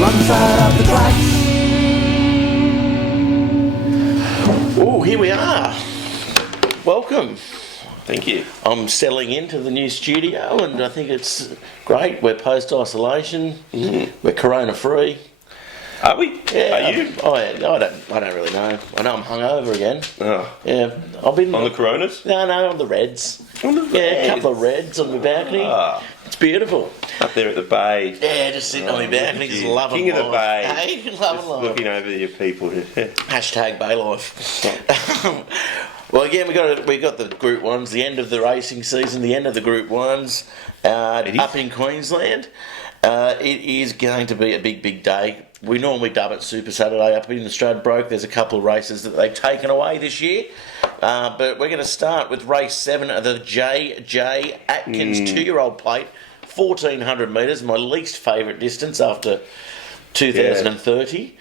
wrong side of the tracks. Oh, here we are. Welcome. Thank you. I'm settling into the new studio, and I think it's great. We're post-isolation. We're corona-free. Are we? Yeah, Are you? I don't really know. I know I'm hungover again. Oh. Yeah, I've been On the Coronas? No, on the Reds. On the Yeah, a Reds. couple of Reds on my balcony. Ah. It's beautiful. Up there at the bay. Yeah, just sitting on my balcony, just loving King of the life. bay. Hey, loving Just life. looking over your people. Hashtag Bay Life. Well, again, we got the Group Ones, the end of the racing season, the end of the Group Ones up in Queensland. It is going to be a big day. We normally dub it Super Saturday up in the Stradbroke. There's a couple of races that they've taken away this year. But we're going to start with race 7 of the J.J. Atkins 2-year-old plate, 1,400 metres, my least favourite distance after 2030.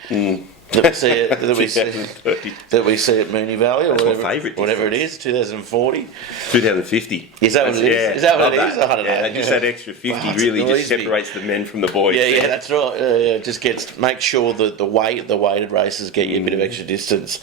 That we see at Mooney Valley or That's my whatever, favourite whatever it distance. is, 2040. 2050. Is that what it is? Yeah, Is that what it love is? I don't know. Yeah, just that extra 50 Wow, it really annoys just me. separates the men from the boys. Yeah, that's right. It just make sure that the weighted races get you a bit of extra distance.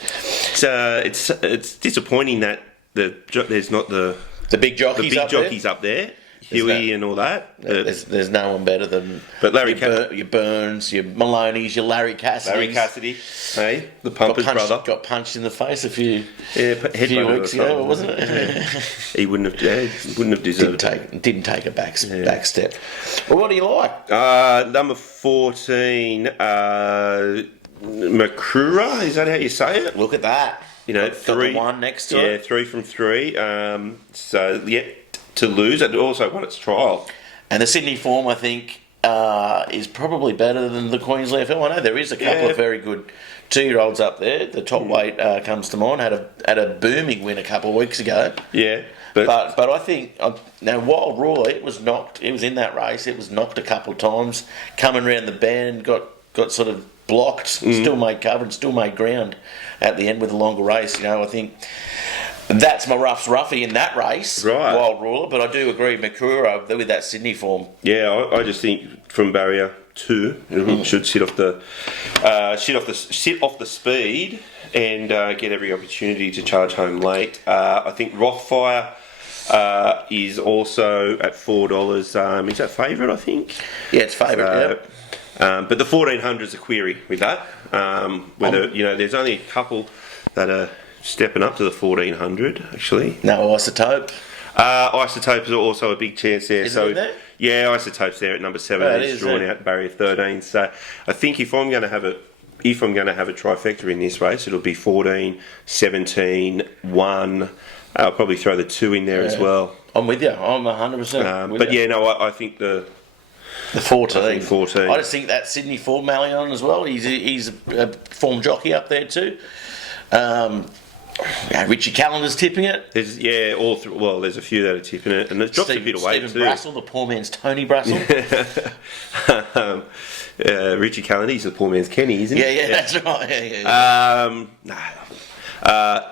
It's disappointing that there's not the big jockeys up there. Huey and all that. There's no one better than Larry your Burns, your Maloney's, your Larry Cassidy. Hey, the Pumpers brother. Got punched in the face a few weeks weeks ago, wasn't it? He wouldn't have deserved it. Didn't take a back step. Well, what do you like? Number 14, Makura. Is that how you say it? Look at that. Got 3 the one next to it. Yeah, 3 from 3. So yet to lose. It also won its trial. And the Sydney form, I think, is probably better than the Queensland form. I know there is a couple of very good 2-year-olds up there. The top weight comes to mind. Had a booming win a couple of weeks ago. Yeah, but I think now Wild Ruler, it was knocked. It was in that race. It was knocked a couple of times, coming around the bend, got sort of blocked. Still made cover and still made ground at the end with a longer race. I think. That's my roughie in that race, right. Wild Ruler. But I do agree, Makura with that Sydney form. Yeah, I just think from barrier 2, it should sit off the speed and get every opportunity to charge home late. I think Rockfire is also at $4. Is that favourite? I think. Yeah, it's favourite. But the 1,400 is a query with that. There's only a couple that are stepping up to the 1,400 actually. No Isotope. Isotope is also a big chance there. Is it there? Yeah, Isotope's there at number 7. It's drawn out barrier 13. So I think if I'm going to have a trifecta in this race, it'll be 14, 17, 1. I'll probably throw the 2 in there as well. I'm with you. I'm 100%. I think the 14. I think 14. I just think that Sydney form Malion as well. He's a form jockey up there too. Richie Callender's tipping it. There's a few that are tipping it, and it drops a bit of weight Stephen too. Brassel, the poor man's Tony Brassel. Richie Callender, he's the poor man's Kenny, isn't he? Yeah, that's right.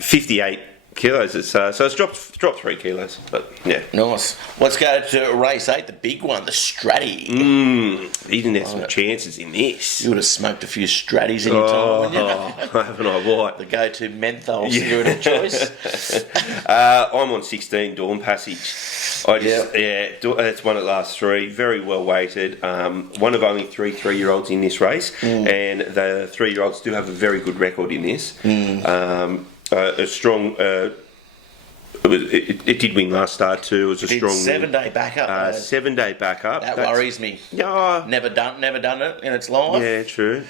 58 kilos. So it's dropped 3 kilos, but yeah. Nice. Let's go to race 8, the big one, the Stratty. Isn't there some chances in this? You would have smoked a few Stratties in your time, wouldn't you? Haven't I? What? The go-to menthol cigarette of choice. I'm on 16, Dawn Passage. It's one of the last 3. Very well weighted. One of only 3 3-year-olds in this race, and the 3-year-olds do have a very good record in this. A strong. It did win last start too. It was a strong 7-day backup. 7-day backup. That worries me. Yeah. Never done it in its life. Yeah, true.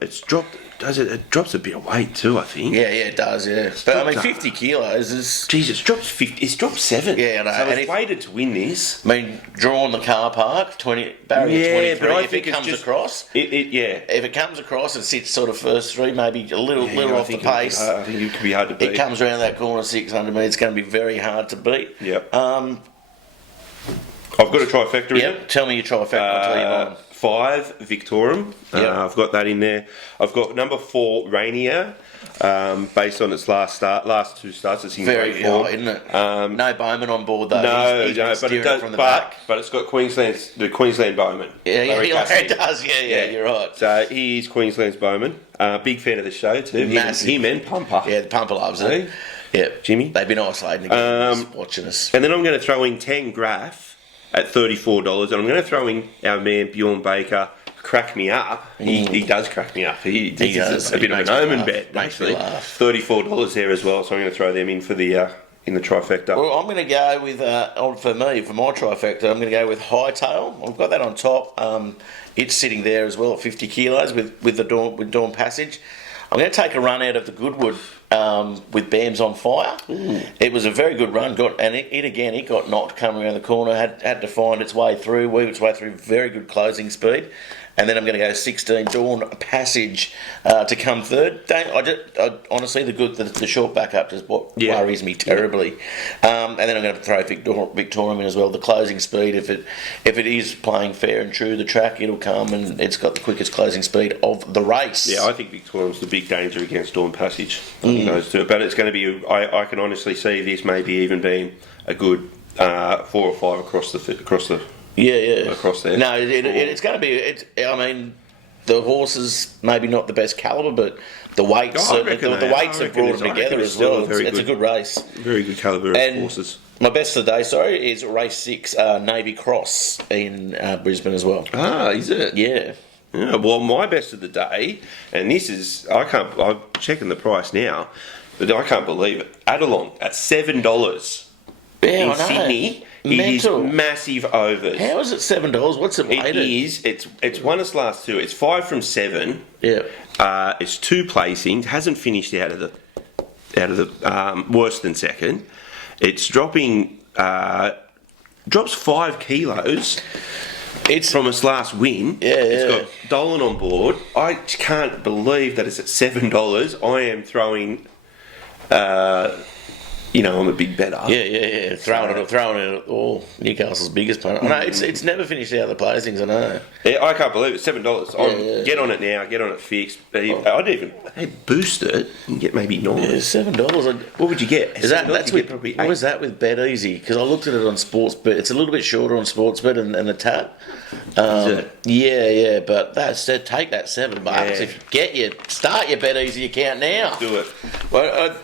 It's dropped. It drops a bit of weight too, I think. Yeah, it does. Yeah, but 50 kilos is. Jeez, it's dropped 50. It's dropped 7. Yeah, I know. So it's weighted to win this. Drawn the car park, barrier 23. But I if think it comes across, if it comes across and sits sort of first 3, maybe a little off the pace. I think it could be hard to beat. It comes around that corner 600 metres. It's going to be very hard to beat. Yep. I've got a trifecta in it. Yep. Tell me your trifecta. I'll tell you mine. 5 Victorum. Yep. I've got that in there. I've got number 4 Rainier. Based on its last 2 starts, it's in Very great form. high, isn't it? No Bowman on board though. No, he's been but steering it does. from the back. But it's got the Queensland Bowman. Yeah, Larry it Cassidy. does. Yeah, you're right. So he is Queensland's Bowman. Big fan of the show too. Massive. Him and Pumper. Yeah, the Pumper loves Hey? it. Yeah, Jimmy? They've been isolating again, just watching us. And then I'm going to throw in 10 Graph at $34, and I'm going to throw in our man Bjorn Baker. Crack me up. He does crack me up. This does. is a He bit of an makes me omen laugh. bet, Makes me actually. laugh. $34 there as well, so I'm going to throw them in for the in the trifecta. Well, I'm going to go with, for my trifecta, I'm going to go with Hightail. I've got that on top. It's sitting there as well at 50 kilos with Dawn Passage. I'm going to take a run out of the Goodwood with Bams on Fire. Ooh. It was a very good run. It got knocked coming around the corner, had to find its way through, weave its way through, very good closing speed. And then I'm going to go 16 Dawn Passage to come third. Honestly, the short backup just worries me terribly. And then I'm going to throw Victorium in as well. The closing speed, if it is playing fair and true, the track it'll come, and it's got the quickest closing speed of the race. Yeah, I think Victorium's the big danger against Dawn Passage. Those two, but it's going to be. I can honestly see this maybe even being a good 4 or 5 across the. Yeah. Across there. No, it's going to be. I mean, the horses maybe not the best calibre, but the weights. The weights have brought them together as well. It's a good race. Very good calibre of horses. My best of the day, is race 6, Navy Cross in Brisbane as well. Ah, is it? Yeah. Yeah. Well, my best of the day, and this is I'm checking the price now, but I can't believe it. Adelon at $7 in Sydney. Mental. It is massive overs. How is it $7? What's it weighted? It is. It's won its last 2. It's 5 from 7. Yeah. It's 2 placings. Hasn't finished out of the worse than second. It's dropping. Drops 5 kilos. It's from its last win. Yeah. It's got Dolan on board. I can't believe that it's at $7. I am throwing. I'm a big better. Yeah. Throwing it at all. Newcastle's biggest player. I know it's never finished out of the placings. I know. Yeah, I can't believe it. $7. Get on it now. Get on it fixed. I'd even boost it and get maybe 9. Yeah, $7. What would you get? That's with probably. What was that with Bet Easy? Because I looked at it on Sportsbet. It's a little bit shorter on Sportsbet and the tap. Is it? Yeah. But that said, take that $7. Yeah. Start your Bet Easy account now. Do it. Well,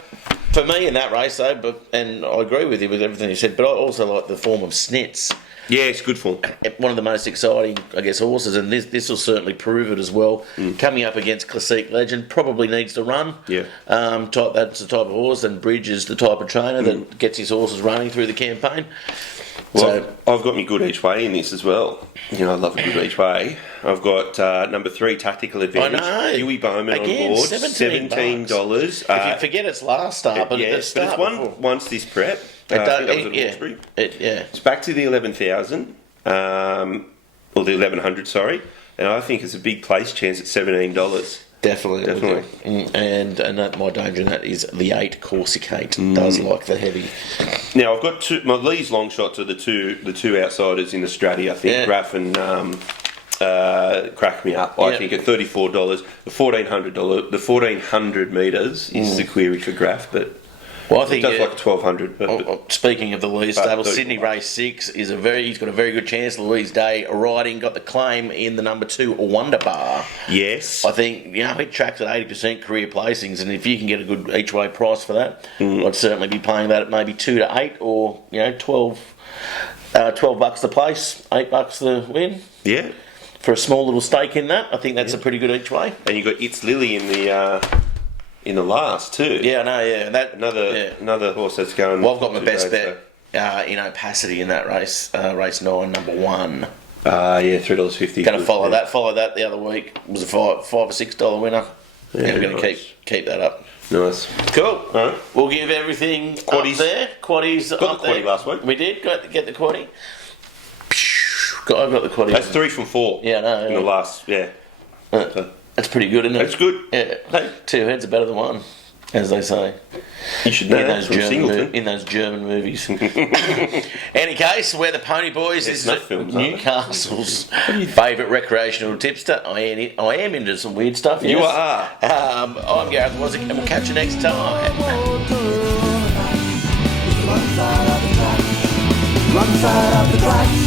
for me in that race though, and I agree with you with everything you said, but I also like the form of Snitz. Yeah, it's good form. One of the most exciting, I guess, horses, and this will certainly prove it as well. Coming up against Classique Legend, probably needs to run. Yeah. That's the type of horse, and Bridge is the type of trainer that gets his horses running through the campaign. Well, I've got me good each way in this as well. I love a good each way. I've got number 3, Tactical Advantage. I know. Huey Bowman Again, on board. $17. If you forget its last start, but it's won once this prep. It's back to the 11,000, or the 1,100, sorry. And I think it's a big place chance at $17. Definitely. And my danger in that is the 8 Corsicate. Does like the heavy. Now I've got my Lee's long shots are the two outsiders in Australia. I think Graf and Crack Me Up. I think at $34, the $1,400 metres is the query for Graf, but. Well, I think it does like 1,200. But speaking of the Louise stable, Sydney race 6 is he's got a very good chance. Louise Day riding, got the claim in the number 2 Wonder Bar. Yes, I think he tracks at 80% career placings, and if you can get a good each way price for that, I'd certainly be playing that at maybe 2 to 8 or $12 to place, $8 to win. Yeah, for a small little stake in that, I think that's a pretty good each way. And you got It's Lily in the last too. Yeah, I know. Yeah, and another horse that's going. Well, I've got my best bet in Opacity in that race, race 9, number 1. $3.50. Going to follow that the other week. It was a $5 or $6 winner. Yeah, we're going to keep that up. Nice. Cool. All right. We'll give everything Quaddies. Up there. Quaddies got up the quaddie there. last week. We did get the quaddie. I got the quaddie. That's 3 from 4. Yeah, no. In the last, That's pretty good, isn't it? It's good. Yeah. Hey, 2 heads are better than 1. as they say. You should know that from Singleton. In those German movies. Any case, we're the Ponyboys. This is Newcastle's favourite recreational tipster. I am into some weird stuff. Yes. You are. I'm Gareth Wozniak, and we'll catch you next time. Wrong side of the track.